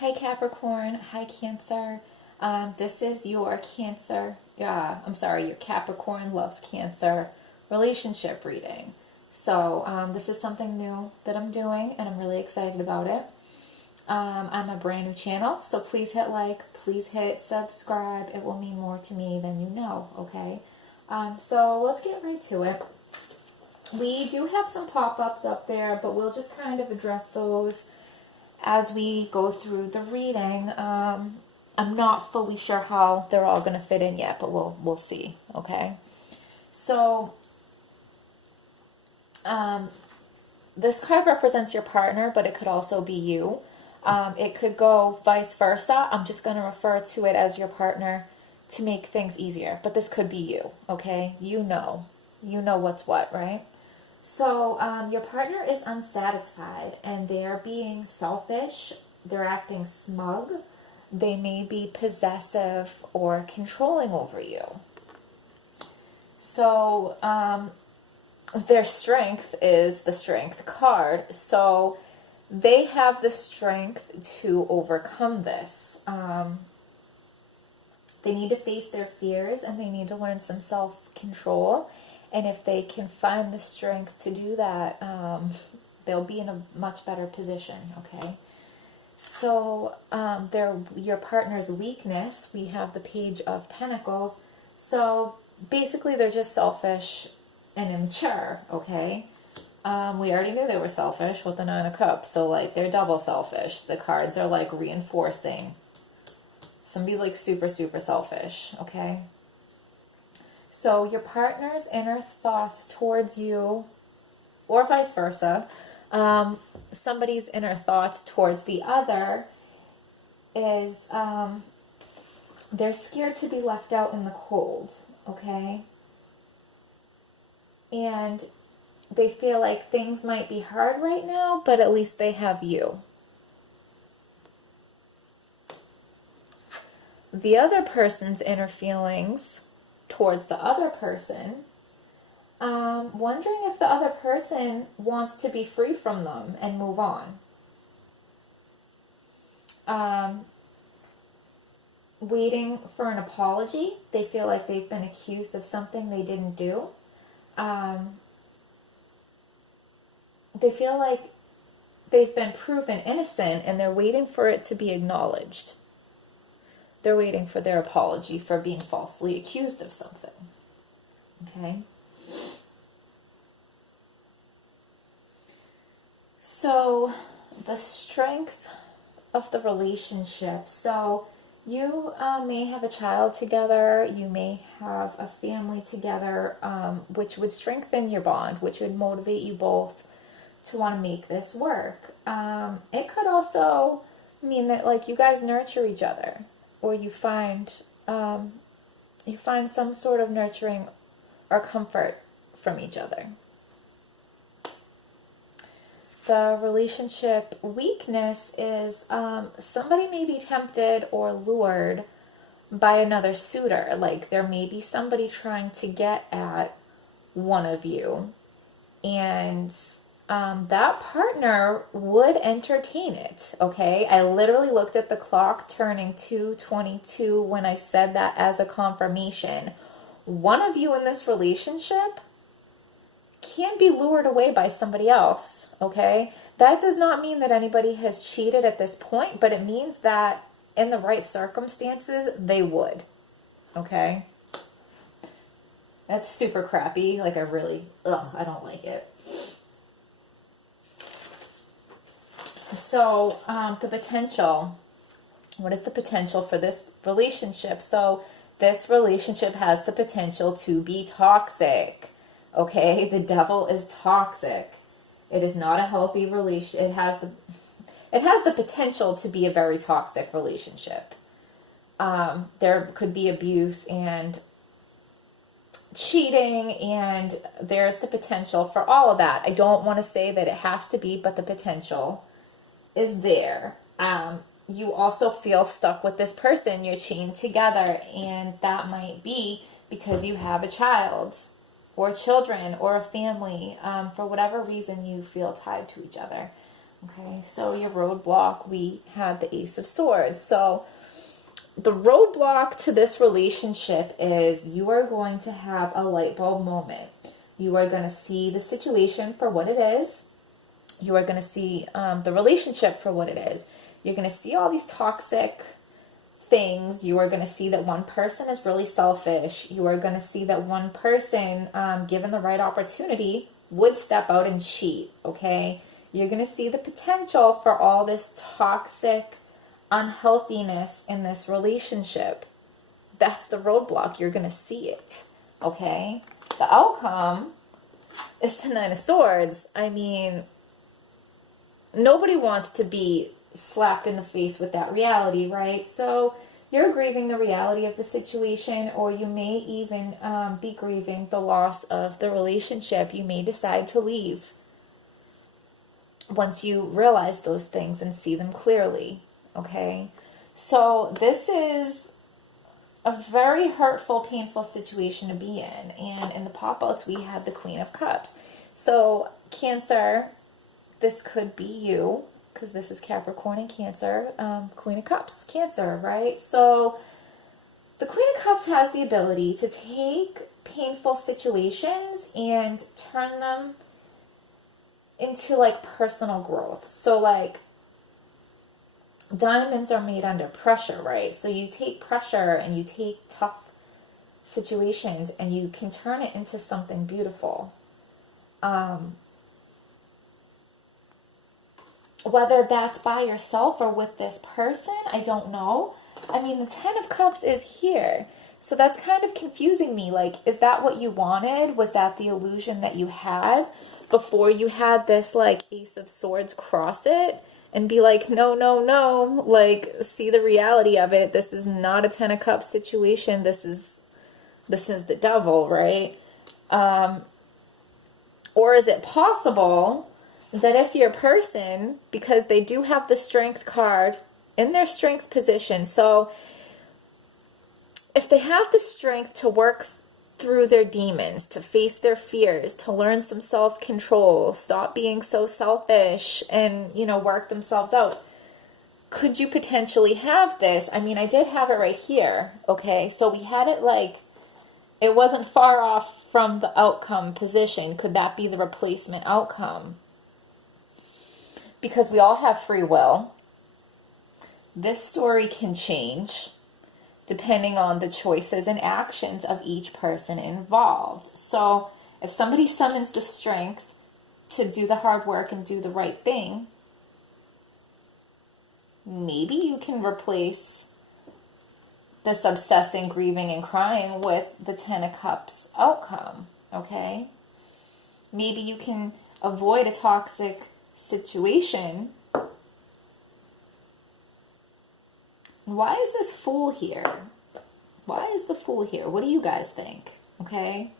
Hi Capricorn, hi Cancer. This is your Cancer, your Capricorn loves Cancer relationship reading. So this is something new that I'm doing and I'm really excited about it. I'm a brand new channel, so please hit like, please hit subscribe. It will mean more to me than you know, okay? So let's get right to it. We do have some pop-ups up there, but we'll just kind of address those as we go through the reading. I'm not fully sure how they're all going to fit in yet, but we'll see, okay? So this card represents your partner, but it could also be you. It could go vice versa. I'm just going to refer to it as your partner to make things easier, but this could be you, okay? You know what's what, right? So your partner is unsatisfied and they're being selfish, they're acting smug, they may be possessive or controlling over you. So their strength is the Strength card, so they have the strength to overcome this. They need to face their fears and they need to learn some self-control. And if they can find the strength to do that, they'll be in a much better position, okay? So your partner's weakness, we have the Page of Pentacles. So basically they're just selfish and immature, okay? We already knew they were selfish with the Nine of Cups. So like they're double selfish. The cards are like reinforcing. Somebody's like super, super selfish, okay? So your partner's inner thoughts towards you, or vice versa, somebody's inner thoughts towards the other is they're scared to be left out in the cold, okay? And they feel like things might be hard right now, but at least they have you. The other person's inner feelings towards the other person, wondering if the other person wants to be free from them and move on. Waiting for an apology. They feel like they've been accused of something they didn't do. They feel like they've been proven innocent and they're waiting for it to be acknowledged. They're waiting for their apology for being falsely accused of something. Okay? So, the strength of the relationship. So, you may have a child together. You may have a family together, which would strengthen your bond, which would motivate you both to want to make this work. It could also mean that, like, you guys nurture each other. Or you find some sort of nurturing or comfort from each other. The relationship weakness is somebody may be tempted or lured by another suitor. Like there may be somebody trying to get at one of you, and that partner would entertain it, okay? I literally looked at the clock turning 2:22 when I said that as a confirmation. One of you in this relationship can be lured away by somebody else, okay? That does not mean that anybody has cheated at this point, but it means that in the right circumstances, they would, okay? That's super crappy. Like I don't like it. So, the potential, what is the potential for this relationship? So, this relationship has the potential to be toxic, okay? The devil is toxic. It is not a healthy relation. It has the potential to be a very toxic relationship. There could be abuse and cheating, and there's the potential for all of that. I don't want to say that it has to be, but the potential is there. You also feel stuck with this person. You're chained together, and that might be because you have a child or children or a family. For whatever reason, you feel tied to each other. Okay, so your roadblock, we had the Ace of Swords. So the roadblock to this relationship is you are going to have a light bulb moment. You are going to see the situation for what it is. You are going to see the relationship for what it is. You're going to see all these toxic things. You are going to see that one person is really selfish. You are going to see that one person, given the right opportunity, would step out and cheat, okay? You're going to see the potential for all this toxic unhealthiness in this relationship. That's the roadblock. You're going to see it, okay? The outcome is the Nine of Swords. I mean, nobody wants to be slapped in the face with that reality, right? So you're grieving the reality of the situation, or you may even be grieving the loss of the relationship. You may decide to leave once you realize those things and see them clearly, okay? So this is a very hurtful, painful situation to be in. And in the pop-outs, we have the Queen of Cups. So Cancer, this could be you, because this is Capricorn and Cancer. Queen of Cups, Cancer, right? So the Queen of Cups has the ability to take painful situations and turn them into like personal growth. So like diamonds are made under pressure, right? So you take pressure and you take tough situations and you can turn it into something beautiful. Whether that's by yourself or with this person, I don't know. I mean, the Ten of Cups is here. So that's kind of confusing me. Like, is that what you wanted? Was that the illusion that you had before you had this, like, Ace of Swords cross it and be like, no, no, no. Like, see the reality of it. This is not a Ten of Cups situation. This is the devil, right? Or is it possible that if your person, because they do have the Strength card in their Strength position, so if they have the strength to work through their demons, to face their fears, to learn some self-control, stop being so selfish and, you know, work themselves out, could you potentially have this? I mean, I did have it right here, okay? So we had it like, it wasn't far off from the outcome position. Could that be the replacement outcome? Because we all have free will. This story can change depending on the choices and actions of each person involved. So if somebody summons the strength to do the hard work and do the right thing, maybe you can replace this obsessing, grieving, and crying with the Ten of Cups outcome, okay? Maybe you can avoid a toxic situation. Why is this Fool here? Why is the Fool here? What do you guys think? Okay?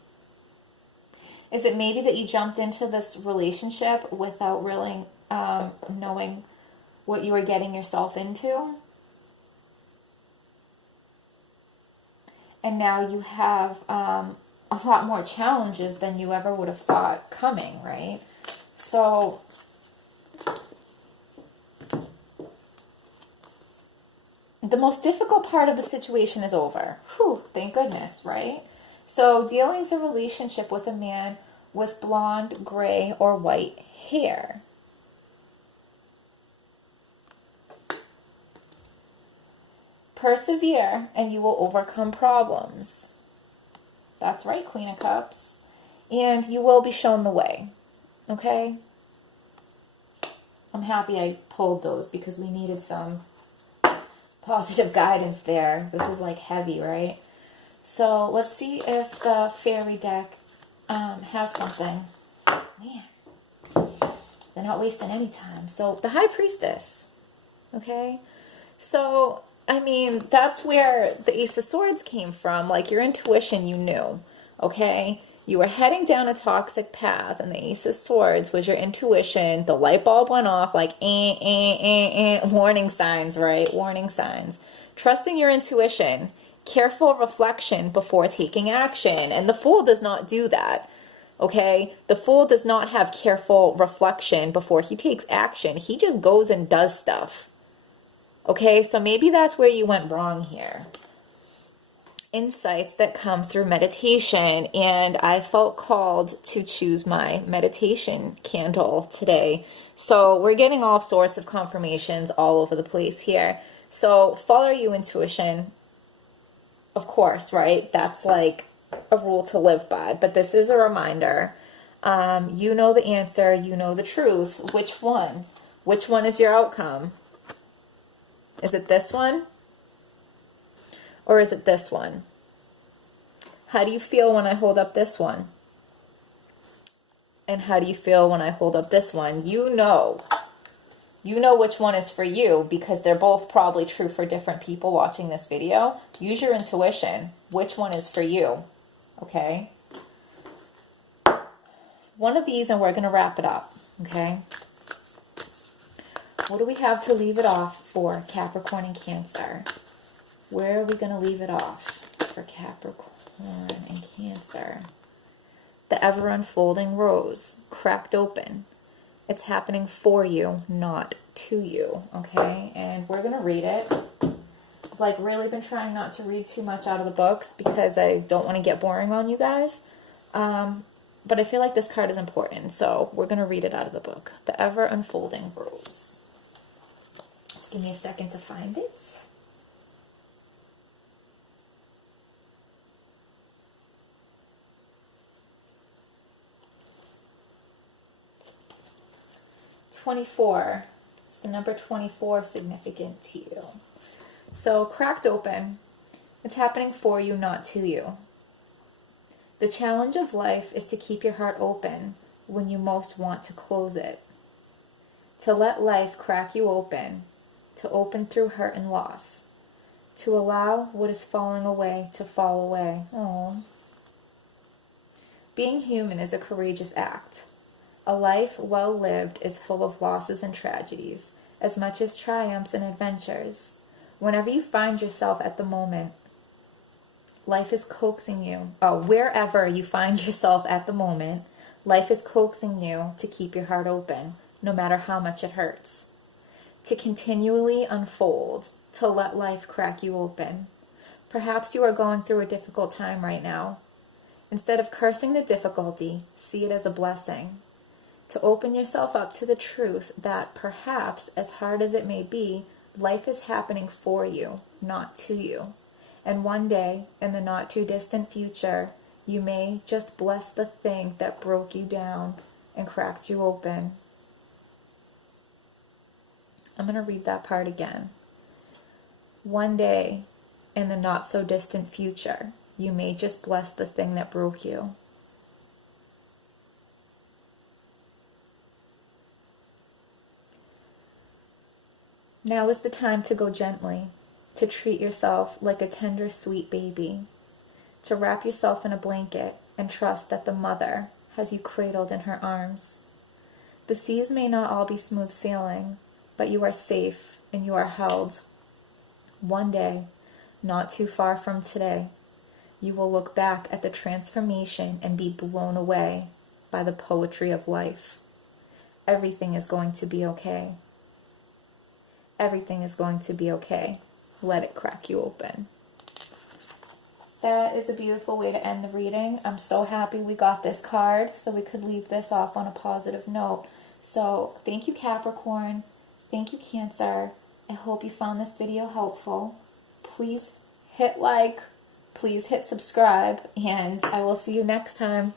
Is it maybe that you jumped into this relationship without really knowing what you were getting yourself into? And now you have a lot more challenges than you ever would have thought coming, right? So the most difficult part of the situation is over. Whew, thank goodness, right? So dealing's a relationship with a man with blonde, gray, or white hair. Persevere and you will overcome problems. That's right, Queen of Cups. And you will be shown the way. Okay? I'm happy I pulled those because we needed some positive guidance there. This was like heavy, right? So let's see if the fairy deck has something. Man, they're not wasting any time. So the High Priestess. Okay? So I mean, that's where the Ace of Swords came from. Like, your intuition, you knew, okay? You were heading down a toxic path, and the Ace of Swords was your intuition. The light bulb went off like, warning signs, right? Warning signs. Trusting your intuition. Careful reflection before taking action. And the Fool does not do that. Okay? The Fool does not have careful reflection before he takes action. He just goes and does stuff. Okay? So maybe that's where you went wrong here. Insights that come through meditation, and I felt called to choose my meditation candle today. So we're getting all sorts of confirmations all over the place here. So follow your intuition, of course, right? That's like a rule to live by, but this is a reminder. You know the answer, you know the truth. Which one? Which one is your outcome? Is it this one? Or is it this one? How do you feel when I hold up this one? And how do you feel when I hold up this one? You know which one is for you, because they're both probably true for different people watching this video. Use your intuition. Which one is for you? Okay? One of these and we're going to wrap it up. Okay? What do we have to leave it off for Capricorn and Cancer? Where are we going to leave it off for Capricorn and Cancer? The ever unfolding rose, cracked open. It's happening for you, not to you. Okay? And we're going to read it. I've like really been trying not to read too much out of the books because I don't want to get boring on you guys. But I feel like this card is important, so we're going to read it out of the book. The ever unfolding rose. Just give me a second to find it. '24. Is the number 24 significant to you? So, cracked open. It's happening for you, not to you. The challenge of life is to keep your heart open when you most want to close it. To let life crack you open, to open through hurt and loss. To allow what is falling away to fall away. Aww. Being human is a courageous act. A life well lived is full of losses and tragedies, as much as triumphs and adventures. Whenever you find yourself at the moment, life is coaxing you. Wherever you find yourself at the moment, life is coaxing you to keep your heart open, no matter how much it hurts. To continually unfold, to let life crack you open. Perhaps you are going through a difficult time right now. Instead of cursing the difficulty, see it as a blessing. To open yourself up to the truth that perhaps, as hard as it may be, life is happening for you, not to you. And one day, in the not too distant future, you may just bless the thing that broke you down and cracked you open. I'm going to read that part again. One day, in the not so distant future, you may just bless the thing that broke you. Now is the time to go gently, to treat yourself like a tender, sweet baby, to wrap yourself in a blanket and trust that the mother has you cradled in her arms. The seas may not all be smooth sailing, but you are safe and you are held. One day, not too far from today, you will look back at the transformation and be blown away by the poetry of life. Everything is going to be okay. Everything is going to be okay. Let it crack you open. That is a beautiful way to end the reading. I'm so happy we got this card so we could leave this off on a positive note. So thank you, Capricorn. Thank you, Cancer. I hope you found this video helpful. Please hit like, please hit subscribe, and I will see you next time.